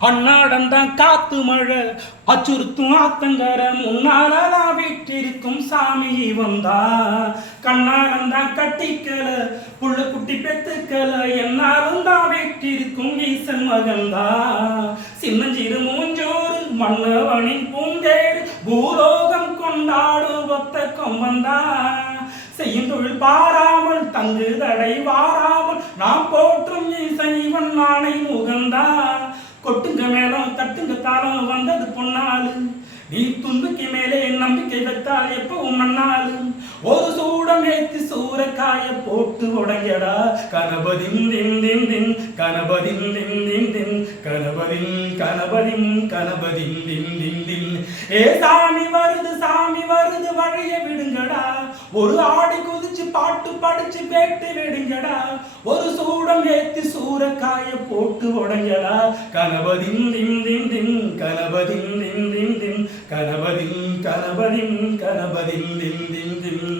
அன்னாடந்தான் காத்து மழை. அச்சுறுத்தும் ஆத்தங்கர முன்னாலா வீட்டிருக்கும் சாமி வந்தா கண்ணாரந்தான் கட்டிக்கல புள்ள குட்டி பெத்துக்கல என்னாலும் தான் வீட்டிருக்கும் ஈசன் மகந்தா. சின்னஞ்சிறு மூஞ்சோறு மன்னவனின் பூந்தேறு பூலோகம் கொண்டாடும் ஒத்த கொம்பந்தா. செய்யும் தொழில் பாராமல் தங்கு தடை வாராமல் நாம் போற்றும் ஈசன் இவன் நாளை முகந்தா. கொட்டுங்க மேலும் தட்டுங்க தாளம் வந்தது பொன்னாலு நீ துன்புக்கு மேலே நம்பிக்கை வைத்தால் எப்பவும் நன்னாலு ஒரு சூடம் ஏத்தி சூறக்காய போட்டு உடங்கடா. கணபதிம் தின் தின் தின் கணபதிம் தின் தின் தின் கணபதிம் கணபதிம் கணபதிம் தின் தின் தின் ஏ சாமி வருது சாமி வருது வழிய விடுங்கடா. ஒரு ஆடி பாட்டு படிச்சு வேட்டு விடுங்கடா. ஒரு சூடம் ஏத்தி சூறக்காய போட்டு உடைங்கடா கணபதிம் தின் தின் தின் கணபதிம் தின் தின் தின் கணபதிம் கணபதிம் கணபதிம் தின் தின் தின்